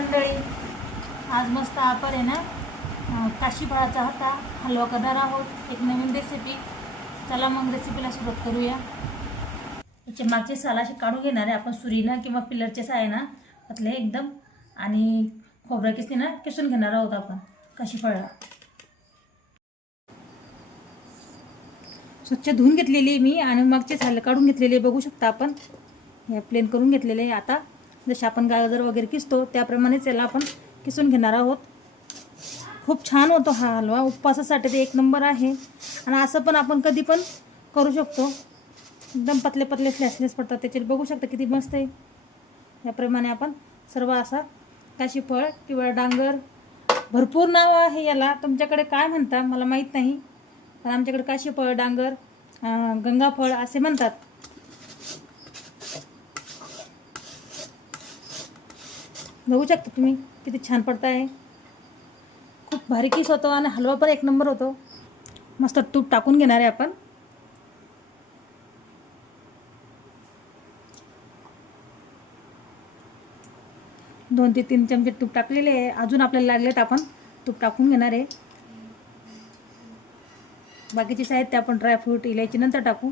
मंडळी आज मस्त आपण आहे ना काशीफळाचा होता. हलवा करणार आहोत. एक नवीन रेसिपी चला मग रेसिपीला सुरुवात करूया. याचे मागचे साल असे काढून घेणार आहे आपण सुरीनं किंवा पिलरचे सायना त्यातले एकदम. आणि खोबरा किसने ना किसून घेणार आहोत आपण काशीफळा स्वच्छ धुवून घेतलेली आहे मी आणि मागचे साल काढून घेतलेले बघू शकता आपण. हे प्लेन करून घेतलेले आहे आता. जसे आपण गाजर वगैरे किसतो त्याप्रमाणेच याला आपण किसून घेणार आहोत. खूप छान होतो हा हलवा. उपवासासाठी ते एक नंबर आहे. आणि असं पण आपण कधी पण करू शकतो. एकदम पतले पतले फ्लॅशलेस पडतात. त्याचे बघू शकता किती मस्त आहे. याप्रमाणे आपण सर्व असा काशी फळ किंवा डांगर भरपूर नाव आहे याला. तुमच्याकडे काय म्हणता? मला माहीत नाही. पण आमच्याकडे काशी फळ डांगर गंगाफळ असे म्हणतात. बघू शकता तुम्ही किती छान पडत आहे खूप भारी किस होतो आणि हलवा पण एक नंबर होतो. मस्त तूप टाकून घेणार आहे आपण. दोन ते तीन चमचे तूप टाकलेले आहे. अजून आपल्याला लागलेत आपण तूप टाकून घेणार आहे. बाकीचे साहित्य आपण ड्रायफ्रूट इलायची नंतर टाकू.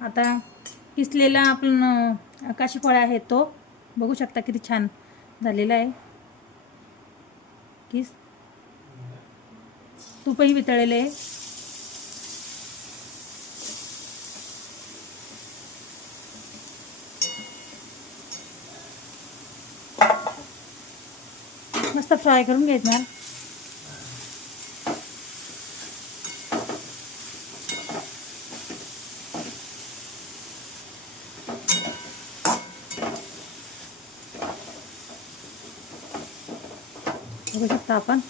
आता किसलेला आपण अं, काशी फळ आहे तो. बघू शकता किती छान झालेला आहे. किस? तूपही वितळलेलं आहे. मस्त फ्राय करून घ्यायचं बघू शकता आपण.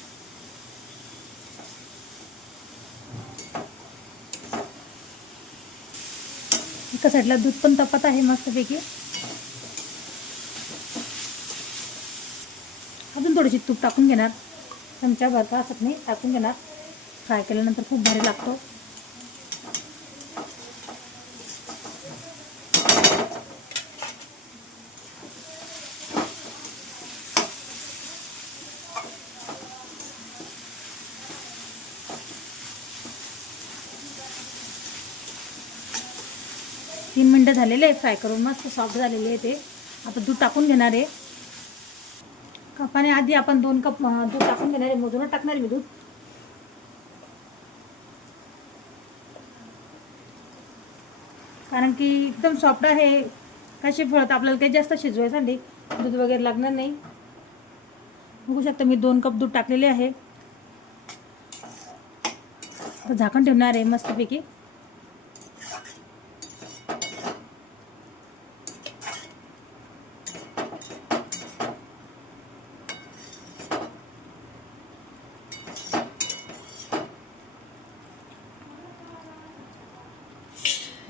एका साईडला दूध पण तपत आहे मस्तपैकी. अजून थोडीशी तूप टाकून घेणार. चमचा भरता असत नाही टाकून घेणार. फ्राय केल्यानंतर खूप भारी लागतो. तीन मिनटं झालेले आहे फ्राय करून मस्त सॉफ्ट झालेले आहे ते आता दूध टाकून घेणार आहे. कपाने आधी आपण दोन कप दूध टाकून घेणार आहे. मोजूनच टाकणार आहे मी दूध. कारण की एकदम सॉफ्ट आहे. कशी फळत आपल्याला काही जास्त शिजवायसाठी दूध वगैरे लागणार नाही. बघू शकता मी दोन कप दूध टाकलेले आहे. झाकण ठेवणार आहे मस्तपैकी.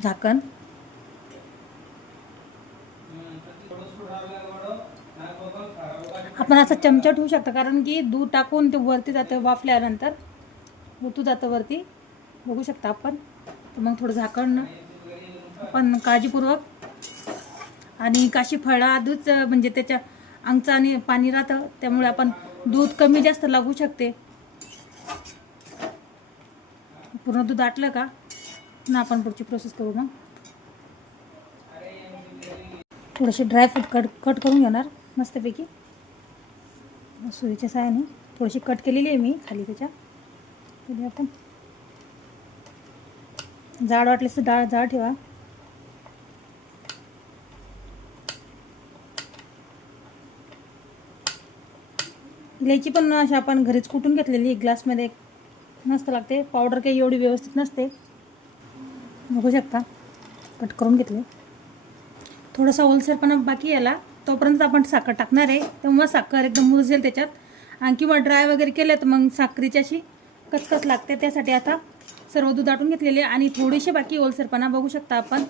झाकण. आपण असं चमचा ठेवू शकता कारण की दूध टाकून ते वरती जातं वाफल्यानंतर ऋतू जातं वरती. बघू शकता आपण. तर मग थोडं झाकण आपण काळजीपूर्वक. आणि काशी फळा दूध म्हणजे त्याच्या अंगचं आणि पाणी राहतं त्यामुळे आपण दूध कमी जास्त लागू शकते. पूर्ण दूध आटलं का? ना आपण पुढची प्रोसेस करू मग. थोडेसे ड्रायफ्रूट कट कट करून घेणार मस्तपैकी. सुरीच्या साहाय्याने. थोडीशी कट केलेली आहे मी खाली त्याच्या. आपण जाड वाटलेस तर डाळ जाड ठेवा. इलायची पण अशी आपण घरीच कुटून घेतलेली ग्लासमध्ये मस्त लागते. पावडर काही एवढी व्यवस्थित नसते. बघू शकता. कट करून घेतले. थोडासा ओलसरपणा बाकी याला. तोपर्यंत आपण साखर टाकणार आहे. तेव्हा साखर एकदम मुरजेल त्याच्यात. आणि किंवा ड्राय वगैरे केलं तर मग साखरेची अशी कचकच लागते. त्यासाठी आता सर्व दूध आटून घेतलेले आणि थोडीशी बाकी ओलसरपणा बघू शकता आपण.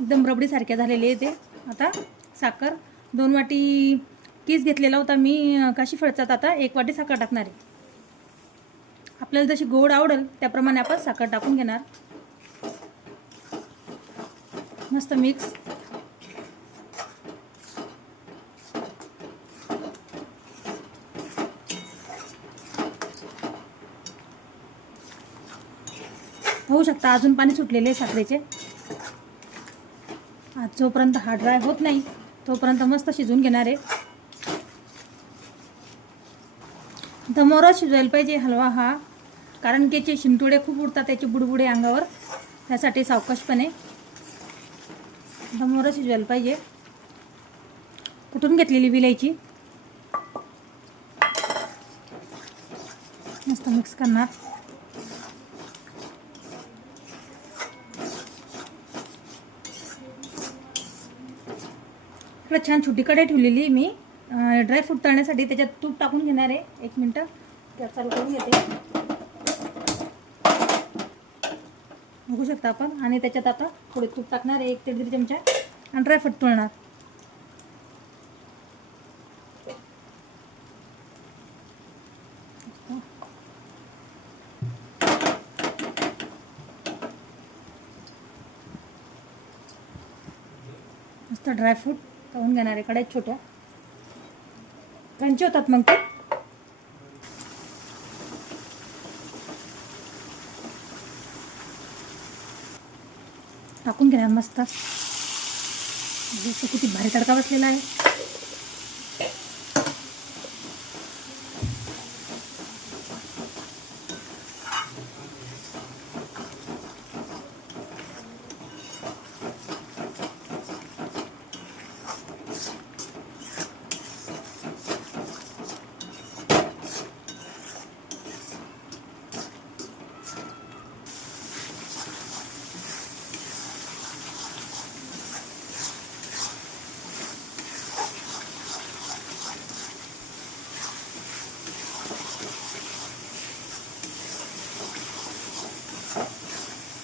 एकदम रबडीसारख्या झालेले आहे ते. आता साखर. दोन वाटी किस घेतलेला होता मी काशी फळचात. आता एक वाटी साखर टाकणार आहे. आपल्याला जशी गोड आवडेल त्याप्रमाणे आपण साखर टाकून घेणार. मस्त मिक्स होऊ शकता अजून पाणी सुटलेले साखरेचे. आज जोपर्यंत हा ड्राय होत नाही तोपर्यंत मस्त शिजवून घेणार आहे. दमोरच शिजवायला पाहिजे हलवा हा कारण की याचे शिमटोडे खूप उडतात त्याचे बुडबुडे अंगावर. त्यासाठी सावकाशपणे समोरच शिजवायला पाहिजे. कुठून घेतलेली विलायची मस्त मिक्स करणार. इकडे छान छोटी कढाई ठेवलेली आहे मी ड्रायफ्रूट तळण्यासाठी त्याच्यात तूप टाकून घेणार आहे. एक मिनटं. चालू करून घेते. शकता आपण. आणि त्याच्यात आता थोडे तूप टाकणार एक ते दीड चमचा आणि ड्रायफ्रूट तुळणार. मस्त ड्रायफ्रूट पाहून घेणार आहे कडाईत छोट्या. कंचे होतात मग ते. टाकून घेणार मस्त. जसं किती भारी तडका बसलेला आहे.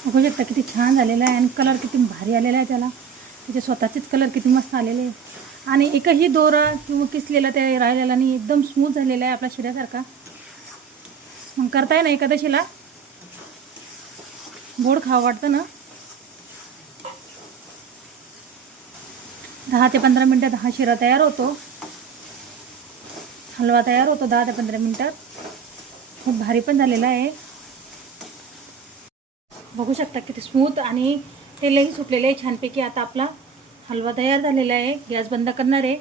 बघू शकता किती छान झालेला आहे आणि कलर किती भारी आलेला आहे त्याला. त्याचे स्वतःचेच कलर किती मस्त आलेले आहे. आणि एकही दोरा किंवा किसलेला ते राहिलेला नाही एकदम स्मूथ झालेला आहे आपल्या शिऱ्यासारखा. मग करताय ना एकादशीला? गोड खावं वाटतं ना? दहा ते पंधरा मिनटात हा शिरा तयार होतो. हलवा तयार होतो दहा ते पंधरा मिनटात. खूप भारी पण झालेला आहे. बघू शकता किती स्मूथ आणि तेलही सुटलेलं आहे छानपैकी. आता आपला हलवा तयार झालेला आहे. गॅस बंद करणार आहे.